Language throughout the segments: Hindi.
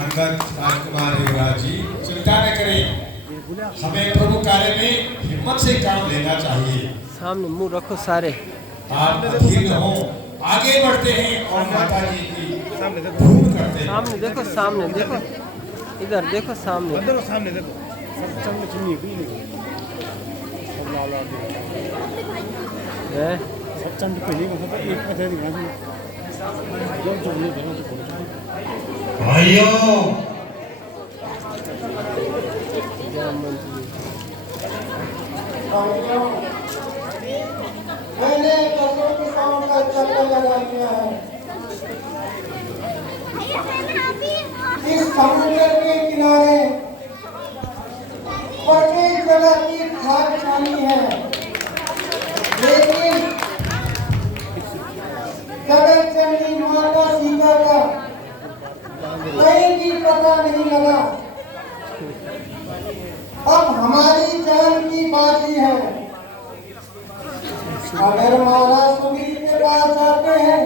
अंगद राजकुमार युवराज जी, चिंता न करें, हमें प्रभु कार्य में हिम्मत से काम लेना चाहिए। सामने मुंह रखो सारे, आप अधीर न हो, आगे बढ़ते हैं और माता जी की ढूंढ करते हैं। सामने देखो, सामने देखो, इधर देखो, सामने देखो, सामने देखो, सब चंग चुन्नी भी नहीं, सब लाल लाल है। सब चंद पहले मतलब एक पता नहीं जो जो नहीं देना तो बोलो भाइयों, मैंने कसों किसानों का चक्कर लगा दिया है। इस समुद्र के किनारे प्रत्येक जगह की खाद पानी है, लेकिन जगत जननी माता सीता का कहीं भी पता नहीं लगा। अब हमारी जान की बात है। अगर महाराज सुग्रीव के पास जाते हैं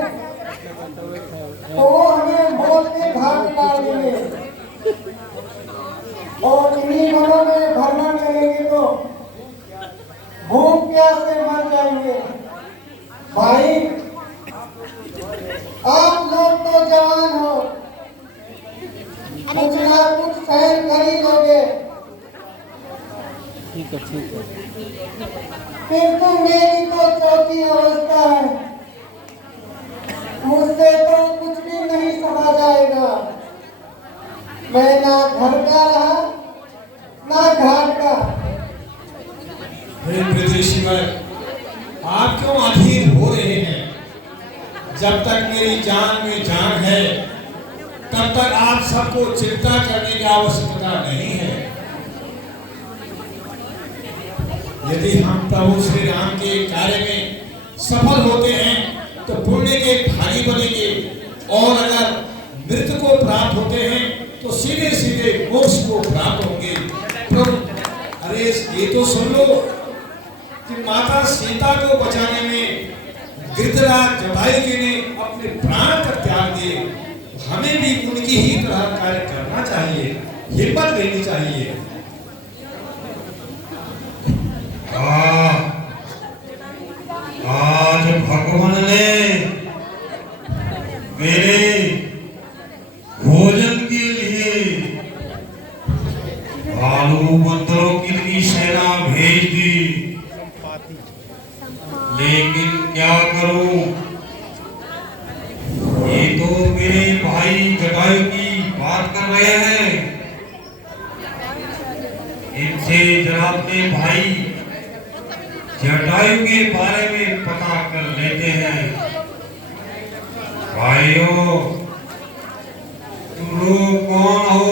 तो वो हमें मौत के घाट डाल देंगे और इन्हीं मनों में भरना करेंगे तो भूख प्यास से मर जाएंगे। भाई, आप लोग तो जवान हो, कुछ ना कुछ सहन कर ही लोगे, ठीक है, ठीक है। किंतु मेरी तो चौथी अवस्था है, मुझसे तो कुछ भी नहीं सहा जाएगा। मैं ना घर का रहा ना घाट का। हे ब्रजेश्वर, आप क्यों अधीर हो रहे हैं? जब तक मेरी जान में जान है तब तक आप सबको चिंता करने की आवश्यकता नहीं है। यदि हम प्रभु श्री राम के कार्य में सफल होते हैं तो पुण्य के भागी बनेंगे, और अगर मृत्यु को प्राप्त होते हैं तो सीधे सीधे मोक्ष को प्राप्त होंगे। प्रभु, अरे ये तो सुन लो कि माता सीता को बचाने में गिरिराज जटायु जी ने अपने प्राण तक त्याग दिए। हमें भी उनकी ही तरह कार्य करना चाहिए, हिम्मत लेनी चाहिए। आज भगवान ने मेरे भोजन के लिए भालू बंदरों की सेना भेज दी, लेकिन क्या करूं, ये तो मेरे भाई जटायु की बात कर रहे हैं। इनसे जरा अपने भाई जटायु के बारे में पता कर लेते हैं। भाइयों, तुम लोग कौन हो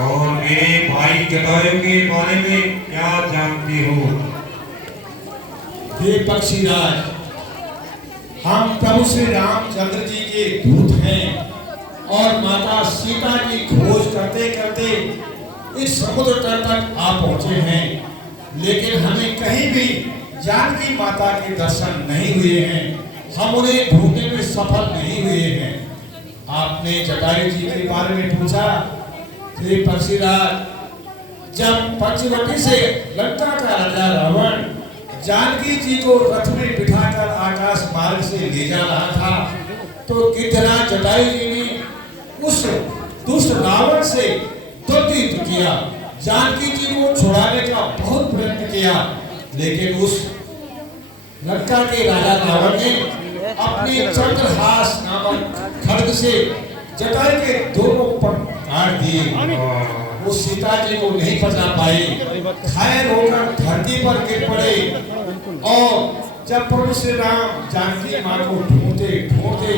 और मेरे भाई जटायु के बारे में क्या जानते हो? हे पक्षीराज, हम प्रभु श्री रामचंद्र जी के दूत हैं और माता सीता की खोज करते करते इस समुद्र तट तक आ पहुंचे हैं, लेकिन हमें कहीं भी जानकी माता के दर्शन नहीं हुए हैं। हम उन्हें ढूंढने में सफल नहीं हुए हैं। आपने जटायु जी के बारे में पूछा। श्री पक्षीराज, जब पंचवटी से लंका का राजा रावण जानकी जी को रथ में बिठाकर आकाश मार्ग से ले जा रहा था तो गिरिराज जटायु जी ने उस दुष्ट रावण से युद्ध किया। जानकी जी को छुड़ाने का बहुत प्रयत्न किया, लेकिन उस लंका के राजा रावण ने अपने चंद्रहास नामक खड्ग से जटायु के दोनों पंख काट दिए। वो सीता जी को नहीं बचा पाए, घायल होकर धरती पर गिर पड़े। और जब प्रभु श्री राम जानकी मां को ढूंढते ढूंढते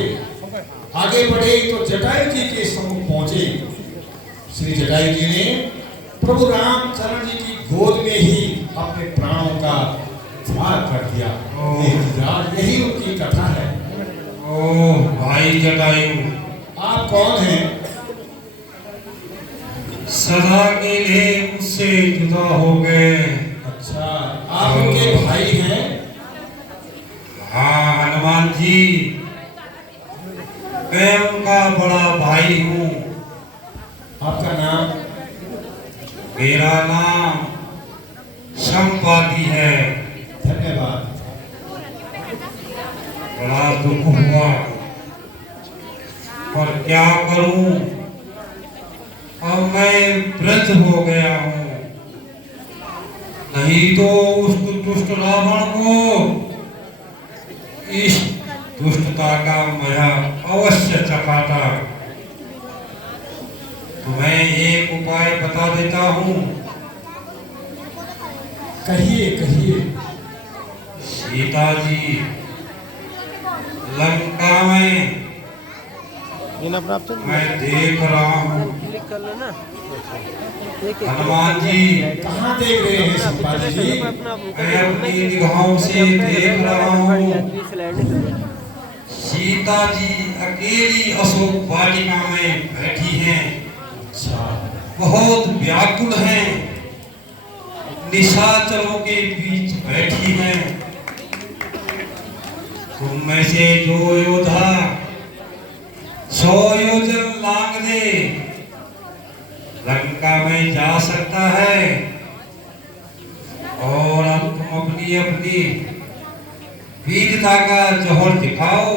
आगे बढ़े तो जटायु जी के सम्मुख पहुंचे। श्री जटायु जी ने प्रभु रामचंद्र जी की गोद में ही अपने प्राणों का त्याग कर दिया। यही उनकी कथा है। ओ भाई जटायु, आप कौन हैं? सदा के लिए मुझसे जुदा हो गए। अच्छा, आप उनके भाई हैं? हाँ, हनुमान जी, मैं उनका बड़ा भाई हूँ। आपका नाम? मेरा नाम संपादी है। धन्यवाद। बड़ा दुख हुआ, पर क्या करूं, अब मैं वृद्ध हो गया हूं। नहीं तो उस दुष्ट रावण को इस दुष्टता का मजा अवश्य चखाता। तुम्हें एक उपाय बता देता हूं। कहिए कहिए। सीता जी लंका में मैं देख रहा हूँ। क्लिक कर लो ना। हनुमान जी कहाँ देख रहे हैं संपादी जी? मैं अपनी निगाहों से देख रहा हूँ। सीता जी अकेली अशोक वाटिका में बैठी हैं। अच्छा। बहुत व्याकुल हैं, निशाचरों के बीच बैठी हैं। तुम में से जो योद्धा 100 योजन लांग दे लंका में जा सकता है, और अब तुम अपनी अपनी वीरता का जौहर दिखाओ।